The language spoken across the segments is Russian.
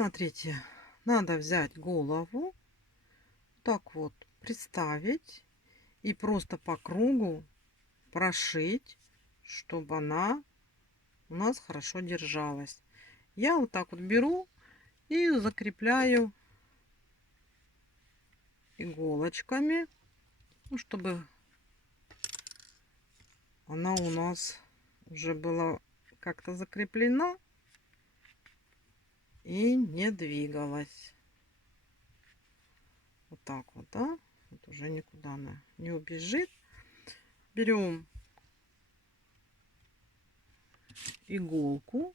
смотрите, надо взять голову, так вот приставить и просто по кругу прошить, чтобы она у нас хорошо держалась. Я вот так вот беру и закрепляю иголочками, ну, чтобы она у нас уже была как-то закреплена и не двигалась. Вот так вот, да? Вот уже никуда она не убежит. Берем иголку.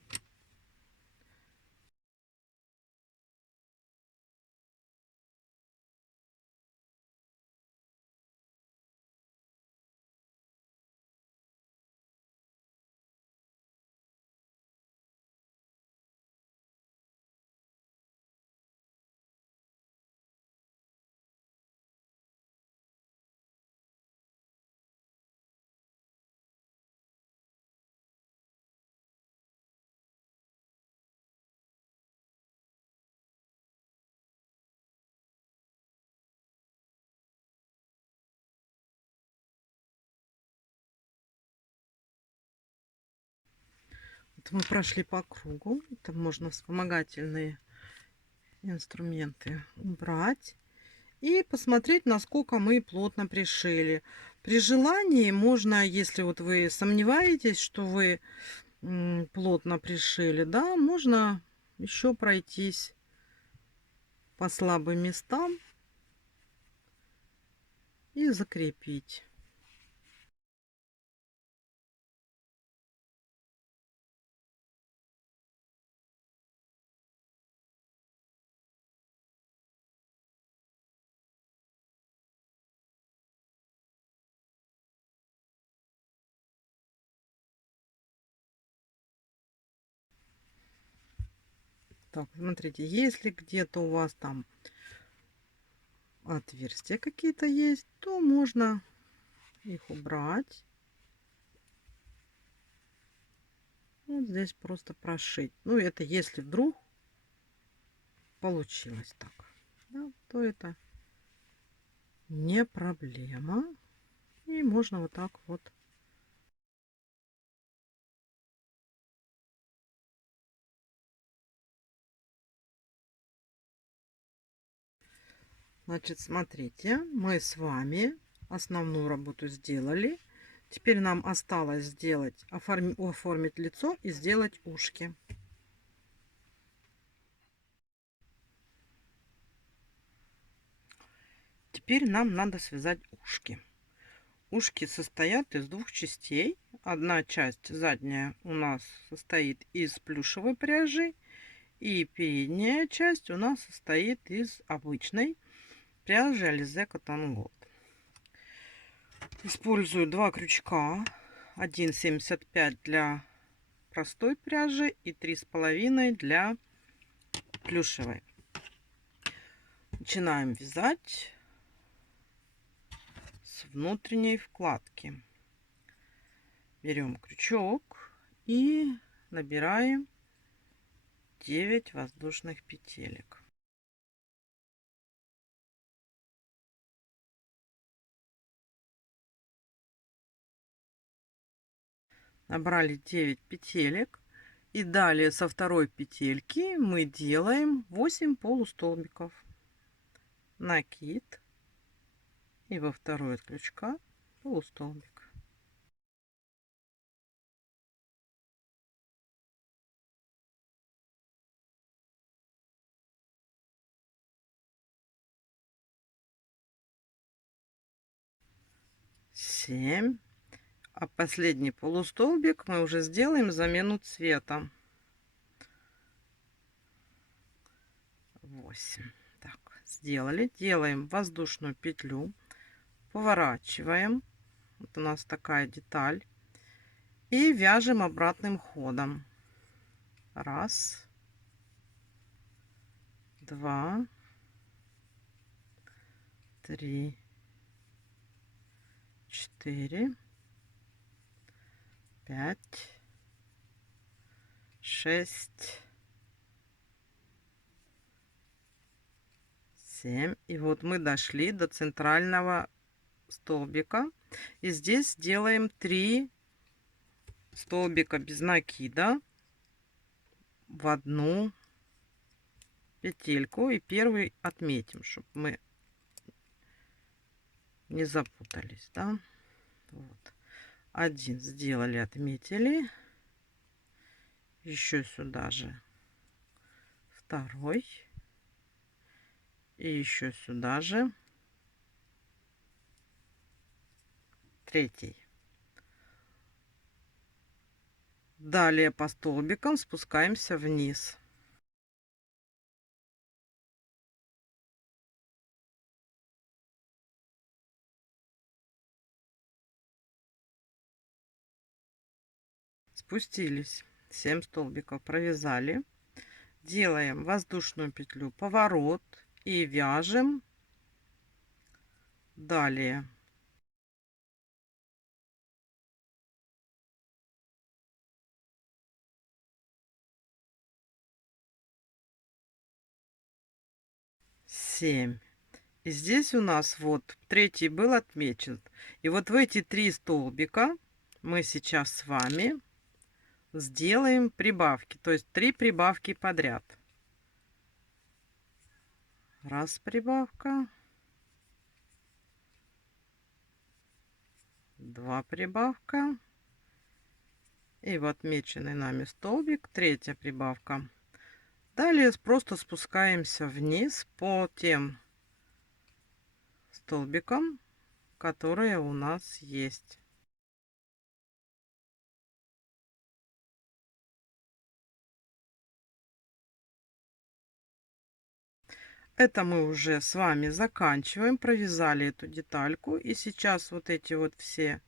Вот мы прошли по кругу. Это можно вспомогательные инструменты убрать и посмотреть, насколько мы плотно пришили. При желании можно, если вот вы сомневаетесь, что вы плотно пришили, да, можно еще пройтись по слабым местам и закрепить. Так, смотрите, если где-то у вас там отверстия какие-то есть, то можно их убрать. Вот здесь просто прошить. Ну, это если вдруг получилось так, да, то это не проблема. И можно вот так вот. Значит, смотрите, мы с вами основную работу сделали. Теперь нам осталось сделать, оформить лицо и сделать ушки. Теперь нам надо связать ушки. Ушки состоят из двух частей. Одна часть задняя у нас состоит из плюшевой пряжи. И передняя часть у нас состоит из обычной пряжи Alize Cotton Gold. Использую два крючка. 1,75 для простой пряжи и 3,5 для плюшевой. Начинаем вязать с внутренней вкладки. Берем крючок и набираем 9 воздушных петелек. Набрали 9 петелек. И далее со второй петельки мы делаем 8 полустолбиков. Накид. И во второй от крючка полустолбик. Семь. А последний полустолбик мы уже сделаем замену цвета. 8. Так, сделали. Делаем воздушную петлю. Поворачиваем. Вот у нас такая деталь. И вяжем обратным ходом. Раз. Два. Три. 4, 5, 6, 7. И вот мы дошли до центрального столбика. И здесь делаем 3 столбика без накида в одну петельку. И первый отметим, чтобы мы не запутались, да. Вот. Один сделали, отметили. Еще сюда же второй. И еще сюда же третий. Далее по столбикам спускаемся вниз. Спустились 7 столбиков, провязали. Делаем воздушную петлю, поворот и вяжем далее. Семь. И здесь у нас вот третий был отмечен. И вот в эти 3 столбика мы сейчас с вами сделаем прибавки. То есть 3 прибавки подряд. Раз прибавка. 2 прибавка. И в отмеченный нами столбик 3 прибавка. Далее просто спускаемся вниз по тем столбикам, которые у нас есть. Это мы уже с вами заканчиваем, провязали эту детальку. И сейчас вот эти вот все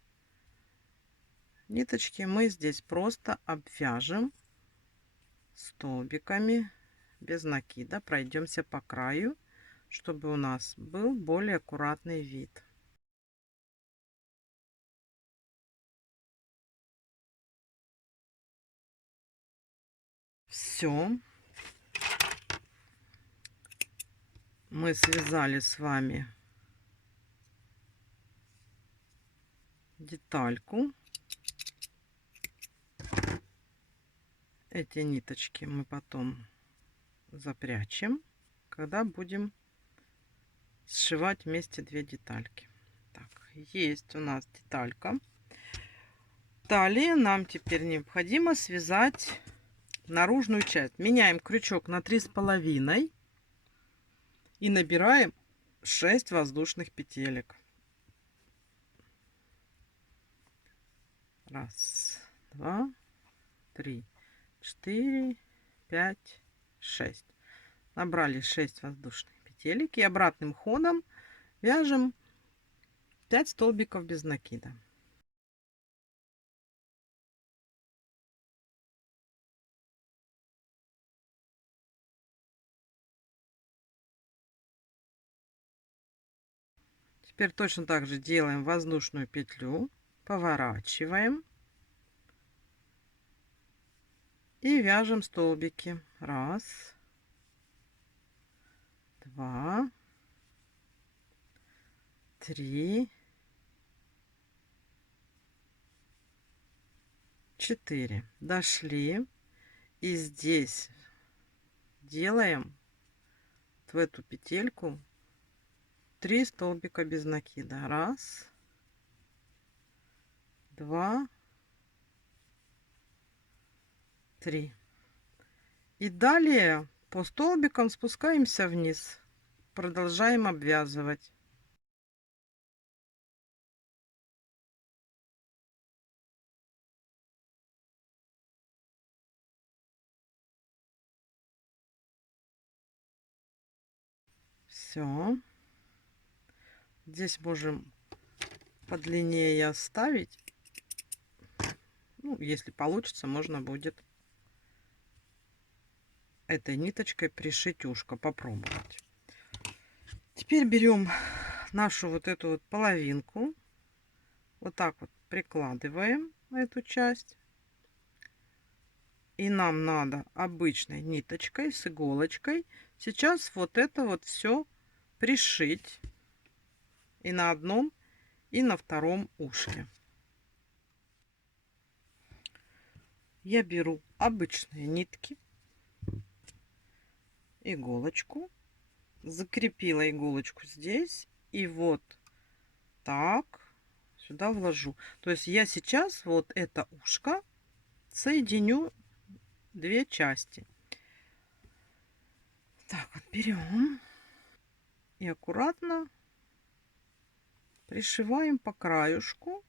ниточки мы здесь просто обвяжем столбиками без накида. Пройдемся по краю, чтобы у нас был более аккуратный вид. Все. Мы связали с вами детальку. Эти ниточки мы потом запрячем, когда будем сшивать вместе 2 детальки. Так, есть у нас деталька. Далее нам теперь необходимо связать наружную часть. Меняем крючок на 3,5 и набираем 6 воздушных петелек. Раз, два, три, 4, 5, 6. Набрали 6 воздушных петелек и обратным ходом вяжем 5 столбиков без накида. Теперь точно так же делаем воздушную петлю, поворачиваем и вяжем столбики. Раз, два, три, 4. Дошли. И здесь делаем вот в эту петельку 3 столбика без накида. Раз, два, 3. И далее по столбикам спускаемся вниз. Продолжаем обвязывать. Все. Здесь можем подлиннее оставить. Ну, если получится, можно будет этой ниточкой пришить ушко, попробовать. Теперь берем нашу вот эту вот половинку, вот так вот прикладываем эту часть, и нам надо обычной ниточкой с иголочкой сейчас вот это вот все пришить и на одном, и на втором ушке. Я беру обычные нитки, иголочку, закрепила иголочку здесь и вот так сюда вложу. То есть я сейчас вот это ушко соединю две части. Так вот берем и аккуратно пришиваем по краюшку.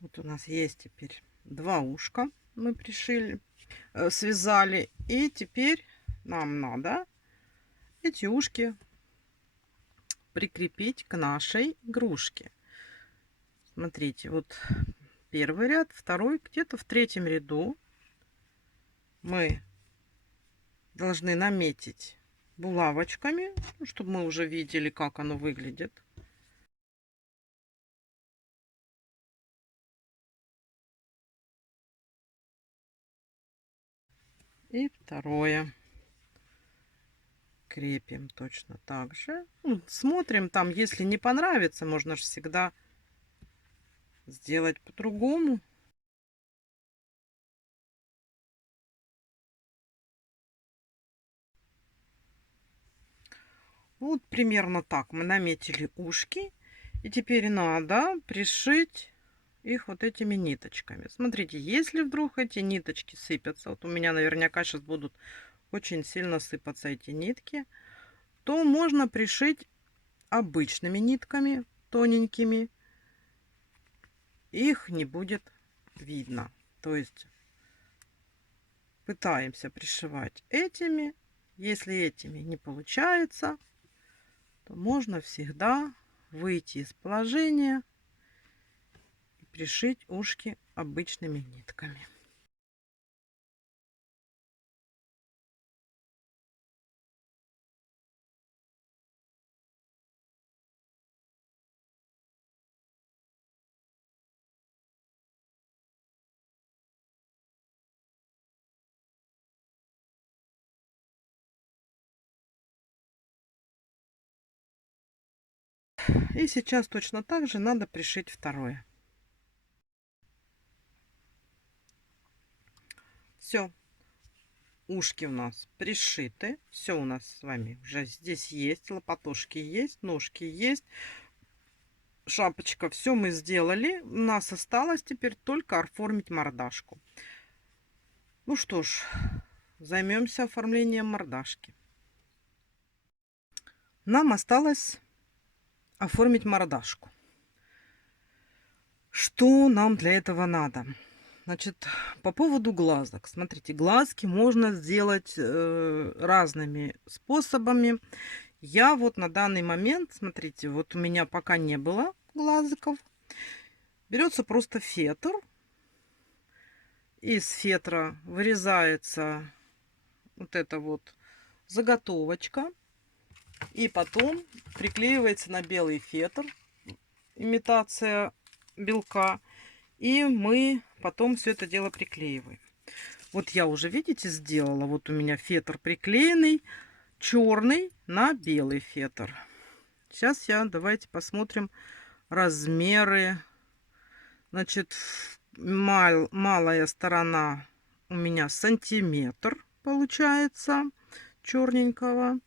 Вот у нас есть теперь два ушка, мы пришили, связали. И теперь нам надо эти ушки прикрепить к нашей игрушке. Смотрите, вот первый ряд, второй, где-то в третьем ряду мы должны наметить булавочками, чтобы мы уже видели, как оно выглядит. И второе. Крепим точно так же. Ну, смотрим там, если не понравится, можно же всегда сделать по-другому. Вот примерно так мы наметили ушки. И теперь надо пришить их вот этими ниточками. Смотрите, если вдруг эти ниточки сыпятся, вот у меня наверняка сейчас будут очень сильно сыпаться эти нитки, то можно пришить обычными нитками, тоненькими. Их не будет видно. То есть пытаемся пришивать этими. Если этими не получается, то можно всегда выйти из положения и пришить ушки обычными нитками. И сейчас точно так же надо пришить второе. Все, ушки у нас пришиты. Все у нас с вами уже здесь есть. Лопатушки есть, ножки есть. Шапочка, все мы сделали. У нас осталось теперь только оформить мордашку. Ну что ж, займемся оформлением мордашки. Нам осталось оформить мордашку. Что нам для этого надо? Значит, по поводу глазок. Смотрите, глазки можно сделать разными способами. Я вот на данный момент, смотрите, вот у меня пока не было глазиков. Берется просто фетр. Из фетра вырезается вот эта вот заготовочка. И потом приклеивается на белый фетр. Имитация белка. И мы потом все это дело приклеиваем. Вот я уже, видите, сделала. Вот у меня фетр приклеенный, черный на белый фетр. Сейчас давайте посмотрим размеры. Значит, малая сторона у меня сантиметр получается черненького.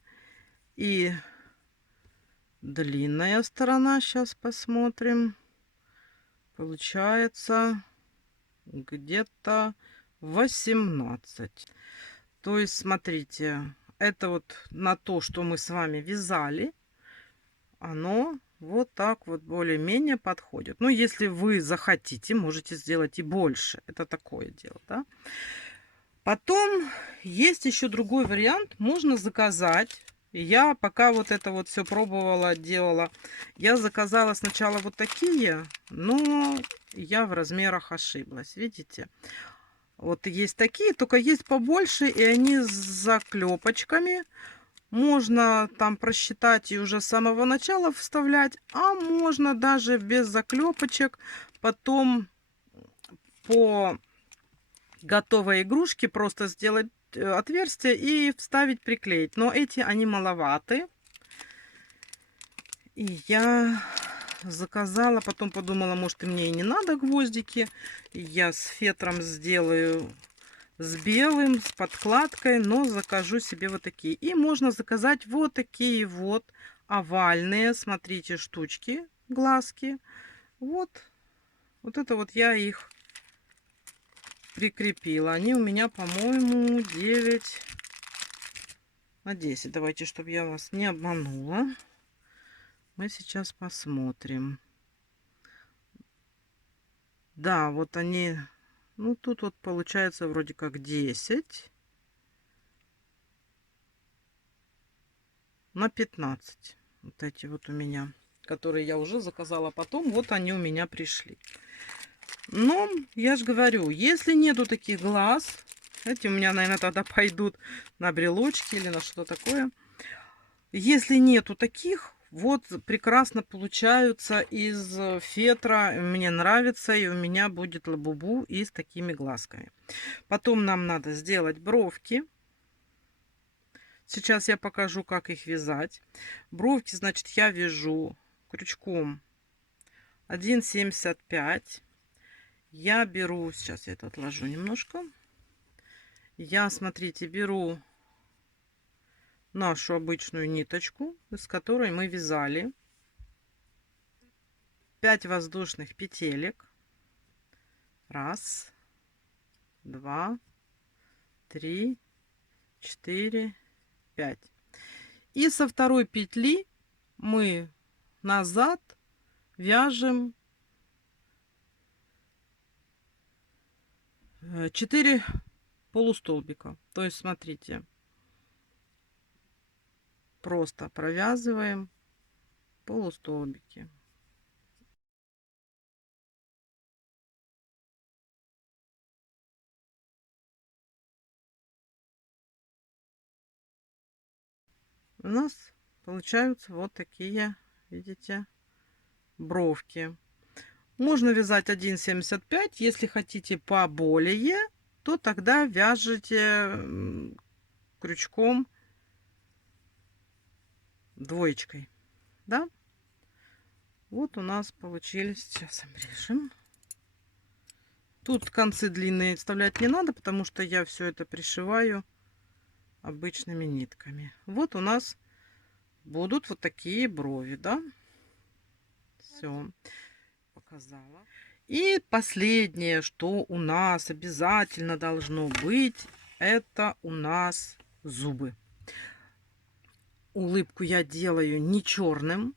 И длинная сторона, сейчас посмотрим. получается где-то 18. То есть, смотрите, это вот на то, что мы с вами вязали, оно вот так вот более-менее подходит. Ну, если вы захотите, можете сделать и больше. Это такое дело, да. Потом есть еще другой вариант. Можно заказать. Я пока вот это вот все пробовала, делала. Я заказала сначала вот такие, но я в размерах ошиблась. Видите? Вот есть такие, только есть побольше, и они с заклепочками. Можно там просчитать и уже с самого начала вставлять, а можно даже без заклепочек. Потом по готовой игрушке просто сделать отверстие и вставить, приклеить. Но эти, они маловаты. И я заказала, потом подумала, может, и мне и не надо гвоздики. Я с фетром сделаю с белым, с подкладкой, но закажу себе вот такие. И можно заказать вот такие вот овальные, смотрите, штучки, глазки. Вот, вот это вот я их прикрепила. Они у меня, по-моему, 9 на 10. Давайте, чтобы я вас не обманула. Мы сейчас посмотрим. Да, вот они, ну тут вот получается вроде как 10 на 15. Вот эти вот у меня, которые я уже заказала потом, вот они у меня пришли. Но я же говорю, если нету таких глаз, эти у меня, наверное, тогда пойдут на брелочки или на что такое. Если нету таких, вот прекрасно получаются из фетра. Мне нравится, и у меня будет лабубу и с такими глазками. Потом нам надо сделать бровки. Сейчас я покажу, как их вязать. Бровки, значит, я вяжу крючком 1,75. Я беру, сейчас я это отложу немножко. Я, смотрите, беру нашу обычную ниточку, из которой мы вязали 5 воздушных петелек. Раз, два, три, 4, 5. И со второй петли мы назад вяжем 4 полустолбика. То есть, смотрите, просто провязываем полустолбики. У нас получаются вот такие, видите, бровки. Можно вязать 1,75. Если хотите поболее, то тогда вяжите крючком двоечкой. Да? Вот у нас получились. Сейчас обрежем. Тут концы длинные вставлять не надо, потому что я все это пришиваю обычными нитками. Вот у нас будут вот такие брови, да? Все, показала. И последнее, что у нас обязательно должно быть, это у нас зубы. Улыбку я делаю не черным,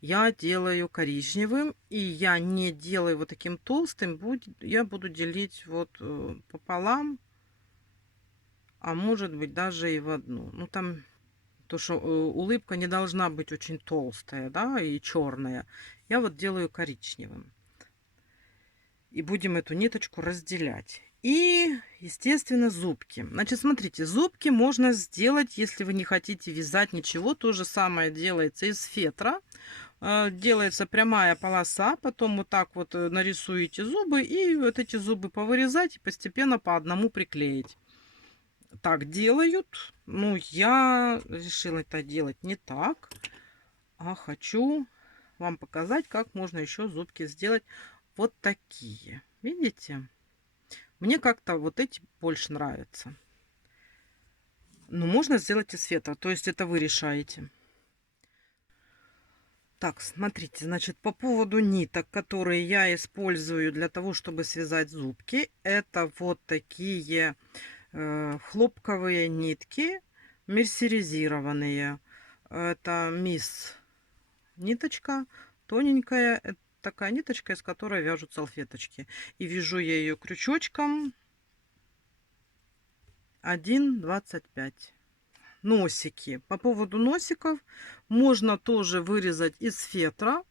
я делаю коричневым, и я не делаю вот таким толстым, я буду делить вот пополам, а может быть даже и в одну. Ну там, то что улыбка не должна быть очень толстая, да, и черная. Я вот делаю коричневым. И будем эту ниточку разделять. И, естественно, зубки. Значит, смотрите, зубки можно сделать, если вы не хотите вязать ничего. То же самое делается из фетра. Делается прямая полоса, потом вот так вот нарисуете зубы и вот эти зубы повырезать и постепенно по одному приклеить. Так делают. Ну, я решила это делать не так, а хочу вам показать, как можно еще зубки сделать вот такие. Видите? Мне как-то вот эти больше нравятся. Но можно сделать из фетра, то есть это вы решаете. Так, смотрите, значит, по поводу ниток, которые я использую для того, чтобы связать зубки, это вот такие хлопковые нитки, мерсеризированные. Это мисс ниточка, тоненькая, это такая ниточка, из которой вяжут салфеточки. И вяжу я ее крючочком 1,25. Носики. По поводу носиков можно тоже вырезать из фетра,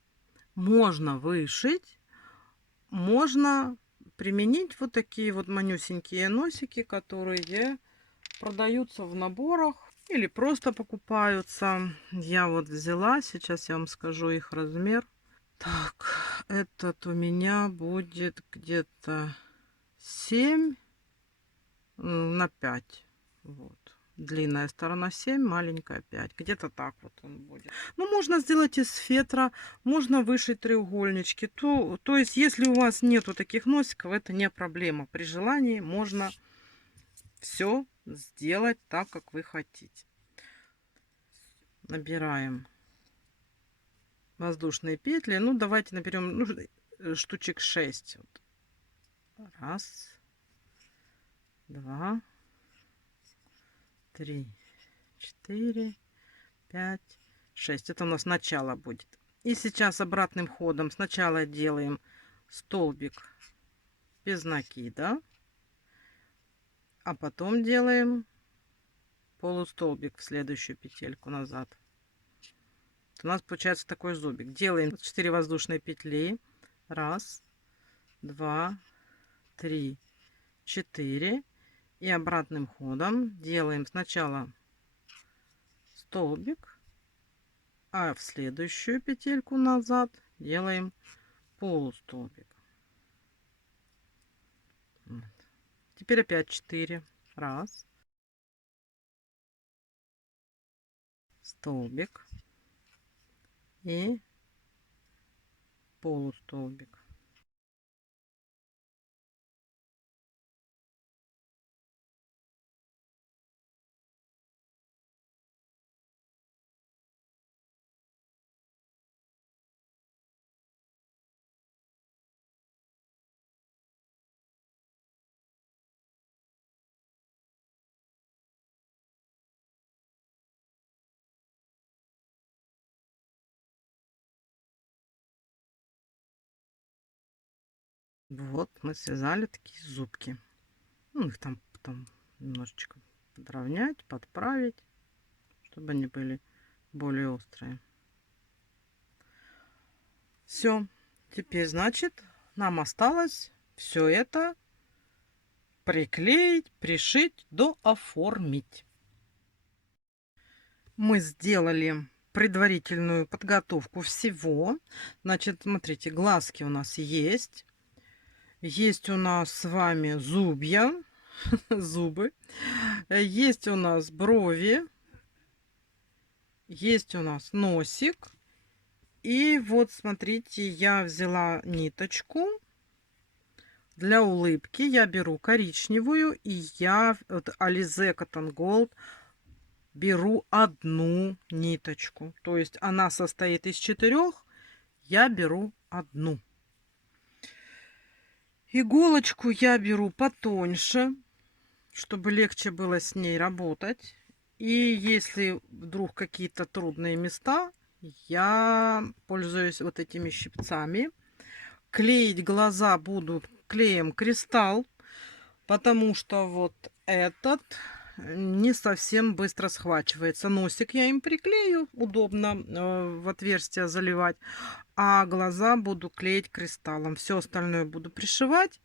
можно вышить, можно применить вот такие вот манюсенькие носики, которые продаются в наборах или просто покупаются. Я вот взяла, сейчас я вам скажу их размер. Так, этот у меня будет где-то 7 на 5. Вот. Длинная сторона 7, маленькая 5. Где-то так вот он будет. Ну, можно сделать из фетра, можно вышить треугольнички. То есть, если у вас нету таких носиков, это не проблема. При желании можно все сделать так, как вы хотите. Набираем воздушные петли. Ну, давайте наберем штучек 6. Раз, два, 3, 4, 5, 6. Это у нас начало будет. И сейчас обратным ходом сначала делаем столбик без накида, а потом делаем полустолбик в следующую петельку назад. Вот у нас получается такой зубик. Делаем 4 воздушные петли. Раз, два, 3, 4. И обратным ходом делаем сначала столбик, а в следующую петельку назад делаем полустолбик. Вот. Теперь опять 4. Раз, столбик и полустолбик. Вот мы связали такие зубки. Ну, их там потом немножечко подровнять, подправить, чтобы они были более острые. Все. Теперь, значит, нам осталось все это приклеить, пришить, дооформить. Мы сделали предварительную подготовку всего. Значит, смотрите, глазки у нас есть. Есть у нас с вами зубья, зубы. Есть у нас брови. Есть у нас носик. И вот, смотрите, я взяла ниточку для улыбки. Я беру коричневую, и я от Alize Cotton Gold беру одну ниточку. То есть она состоит из 4, я беру одну. Иголочку я беру потоньше, чтобы легче было с ней работать. И если вдруг какие-то трудные места, я пользуюсь вот этими щипцами. Клеить глаза буду клеем кристалл, потому что вот этот не совсем быстро схвачивается. Носик я им приклею, удобно в отверстие заливать, а глаза буду клеить кристаллом. Все остальное буду пришивать.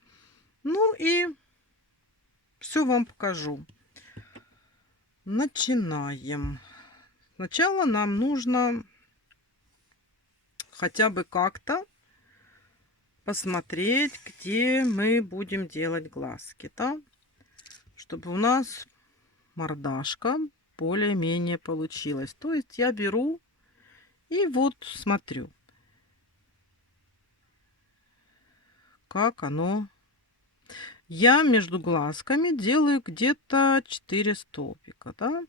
Ну и все вам покажу. Начинаем. Сначала нам нужно хотя бы как-то посмотреть, где мы будем делать глазки, да? Чтобы у нас мордашка более-менее получилась. То есть я беру и вот смотрю, как оно. Я между глазками делаю где-то 4 столбика, да?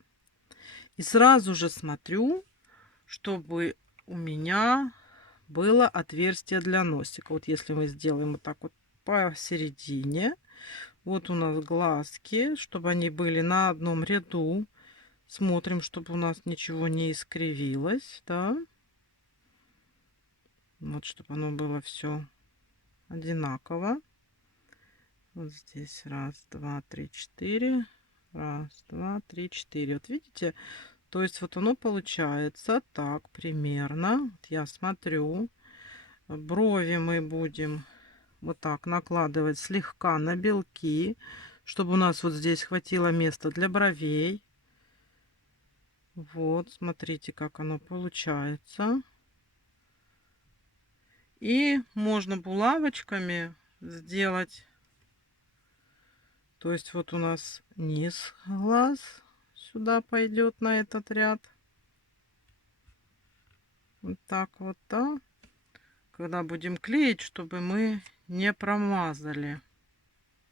И сразу же смотрю, чтобы у меня было отверстие для носика. Вот если мы сделаем вот так вот посередине, вот у нас глазки, чтобы они были на одном ряду. Смотрим, чтобы у нас ничего не искривилось, да. Вот, чтобы оно было все одинаково. Вот здесь раз, два, три, четыре. Раз, два, три, четыре. Вот видите? То есть вот оно получается так примерно. Вот я смотрю. Брови мы будем вот так накладывать слегка на белки, чтобы у нас вот здесь хватило места для бровей. Вот, смотрите, как оно получается. И можно булавочками сделать. То есть вот у нас низ глаз сюда пойдет на этот ряд. Вот так вот, да. Когда будем клеить, чтобы мы не промазали.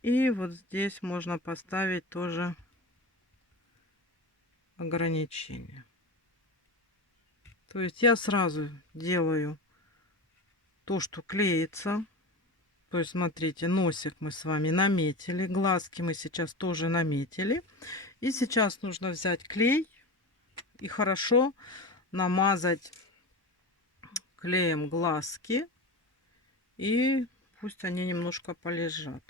И вот здесь можно поставить тоже ограничение. То есть я сразу делаю то, что клеится. То есть смотрите, носик мы с вами наметили, глазки мы сейчас тоже наметили. И сейчас нужно взять клей и хорошо намазать клеем глазки. И пусть они немножко полежат.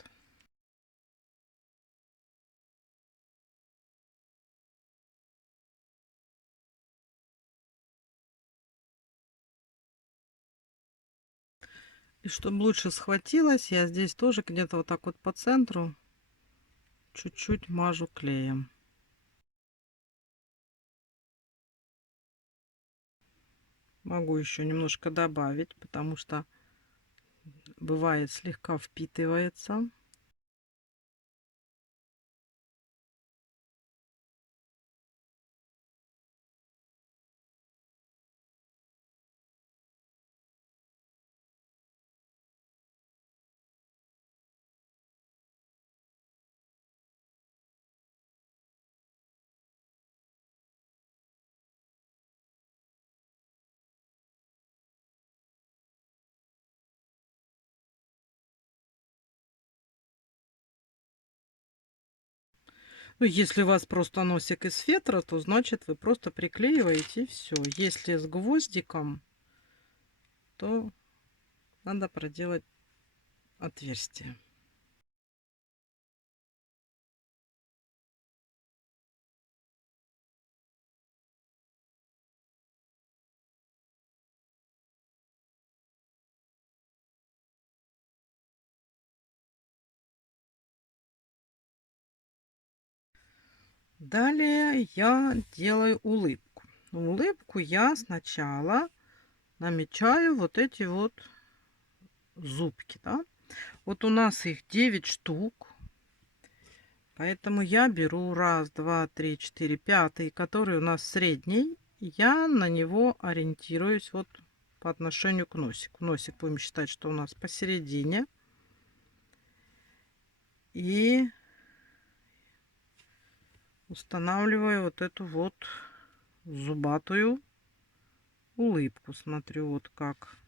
И чтобы лучше схватилось, я здесь тоже где-то вот так вот по центру чуть-чуть мажу клеем. Могу еще немножко добавить, потому что бывает слегка впитывается. Ну, если у вас просто носик из фетра, то значит вы просто приклеиваете и все. Если с гвоздиком, то надо проделать отверстие. Далее я делаю улыбку. Улыбку я сначала намечаю вот эти вот зубки, да. Вот у нас их 9 штук. Поэтому я беру раз, два, три, четыре, пятый, который у нас средний. Я на него ориентируюсь вот по отношению к носику. Носик будем считать, что у нас посередине. И устанавливаю вот эту вот зубатую улыбку. Смотрю, вот как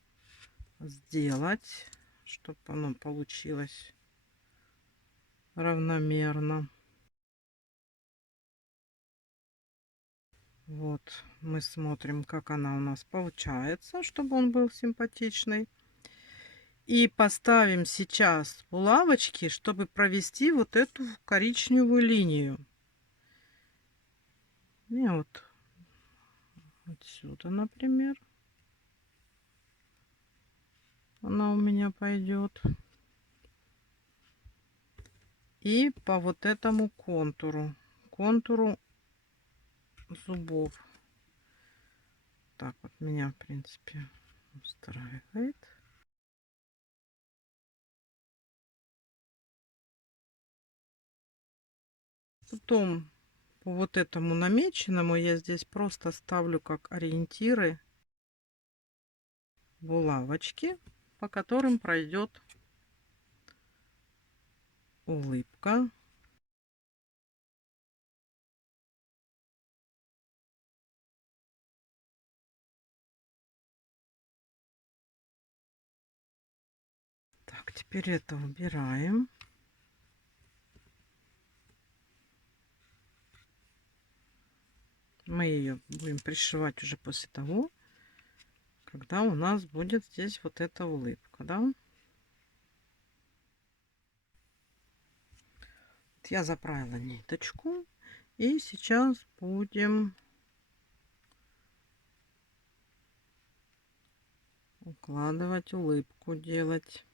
сделать, чтобы оно получилось равномерно. Вот мы смотрим, как она у нас получается, чтобы он был симпатичный. И поставим сейчас булавочки, чтобы провести вот эту коричневую линию. И вот отсюда, например, она у меня пойдет. И по вот этому контуру зубов. Так вот меня, в принципе, устраивает. Потом по вот этому намеченному я здесь просто ставлю как ориентиры булавочки, по которым пройдет улыбка. теперь это убираем. Мы ее будем пришивать уже после того, когда у нас будет здесь вот эта улыбка, да? Вот я заправила ниточку, и сейчас будем укладывать улыбку, делать.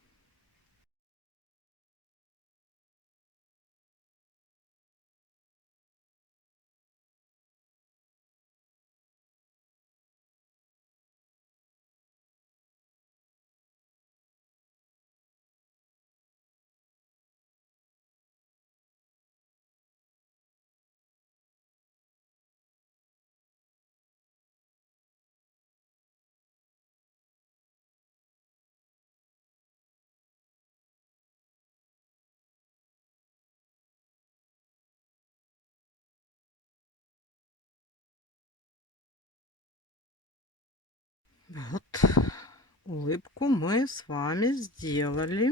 Вот улыбку мы с вами сделали.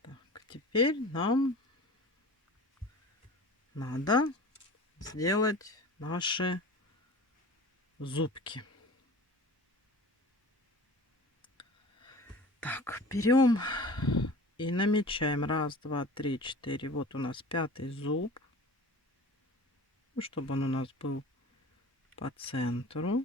Так, теперь нам надо сделать наши зубки. Так, берем и намечаем. Раз, два, три, четыре. Вот у нас 5-й зуб. Ну, чтобы он у нас был по центру.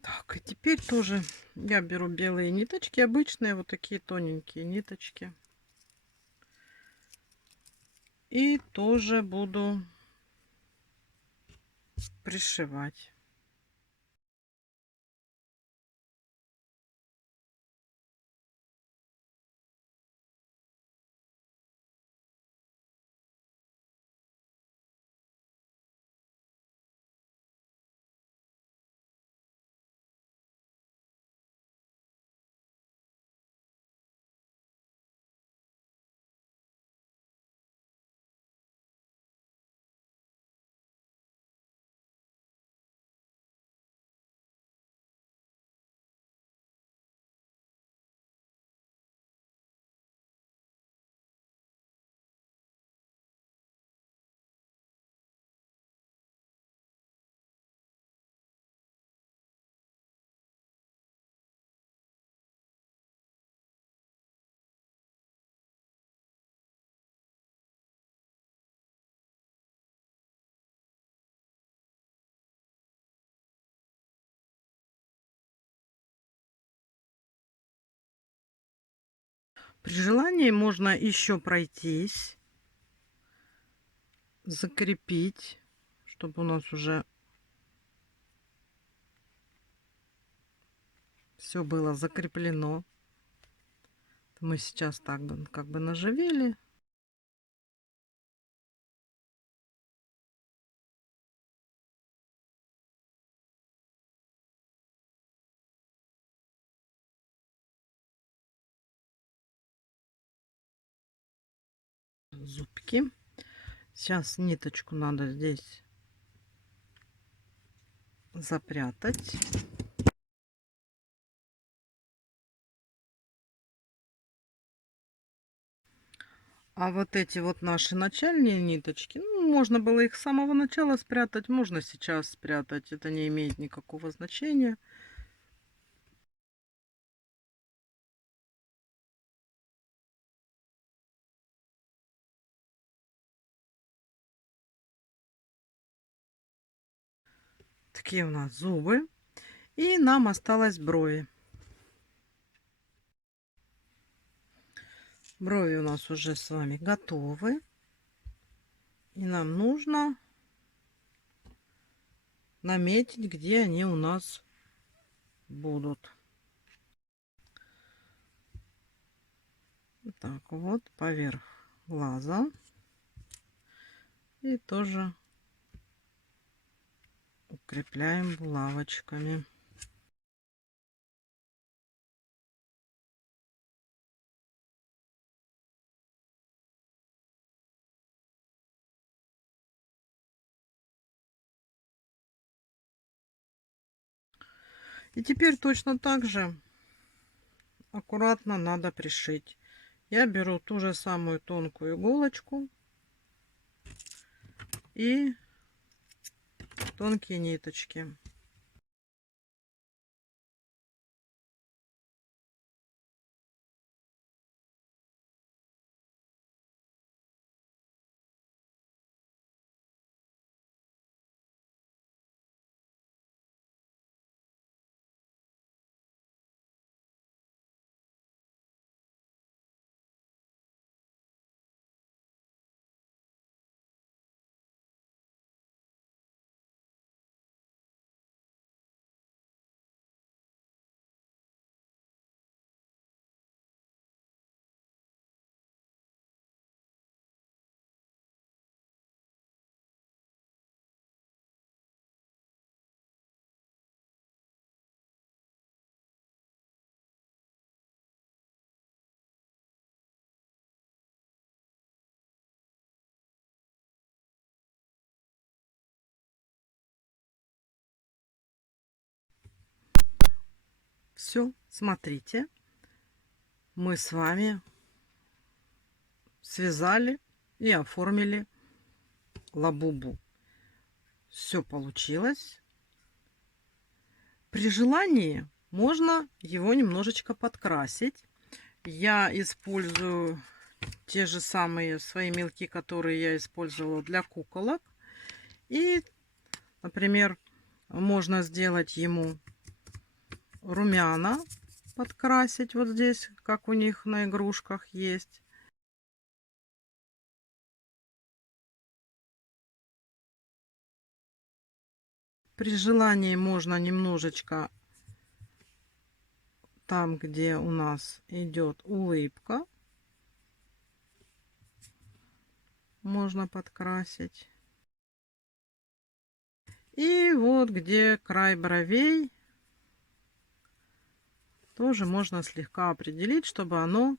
Так, и теперь тоже я беру белые ниточки, обычные, вот такие тоненькие ниточки. И тоже буду пришивать. При желании можно еще пройтись, закрепить, чтобы у нас уже все было закреплено. Мы сейчас так бы как бы наживели. Зубки. Сейчас ниточку надо здесь запрятать. А вот эти вот наши начальные ниточки, ну, можно было их с самого начала спрятать, можно сейчас спрятать. Это не имеет никакого значения. Такие у нас зубы. И нам осталось брови. Брови у нас уже с вами готовы. И нам нужно наметить, где они у нас будут. Так, вот поверх глаза. И тоже укрепляем булавочками. И теперь точно так же аккуратно надо пришить. Я беру ту же самую тонкую иголочку и тонкие ниточки. Все, смотрите, мы с вами связали и оформили лабубу. Все получилось. При желании можно его немножечко подкрасить. Я использую те же самые свои мелки, которые я использовала для куколок. И, например, можно сделать ему румяна, подкрасить вот здесь, как у них на игрушках есть. При желании можно немножечко там, где у нас идет улыбка, можно подкрасить. И вот где край бровей, тоже можно слегка определить, чтобы оно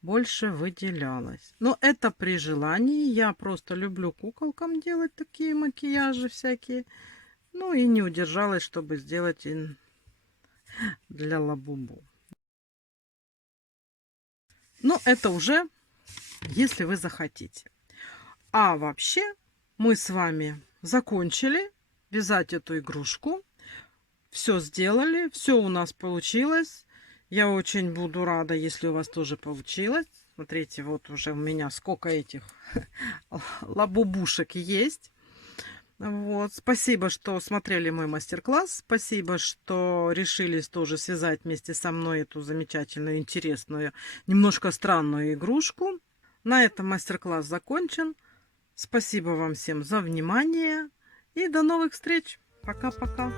больше выделялось. Но это при желании. Я просто люблю куколкам делать такие макияжи всякие. Ну и не удержалась, чтобы сделать и для лабубу. Но это уже если вы захотите. А вообще мы с вами закончили вязать эту игрушку. Все сделали, все у нас получилось. Я очень буду рада, если у вас тоже получилось. Смотрите, вот уже у меня сколько этих лабубушек есть. Вот. Спасибо, что смотрели мой мастер-класс. Спасибо, что решились тоже связать вместе со мной эту замечательную, интересную, немножко странную игрушку. На этом мастер-класс закончен. Спасибо вам всем за внимание. И до новых встреч. Пока-пока.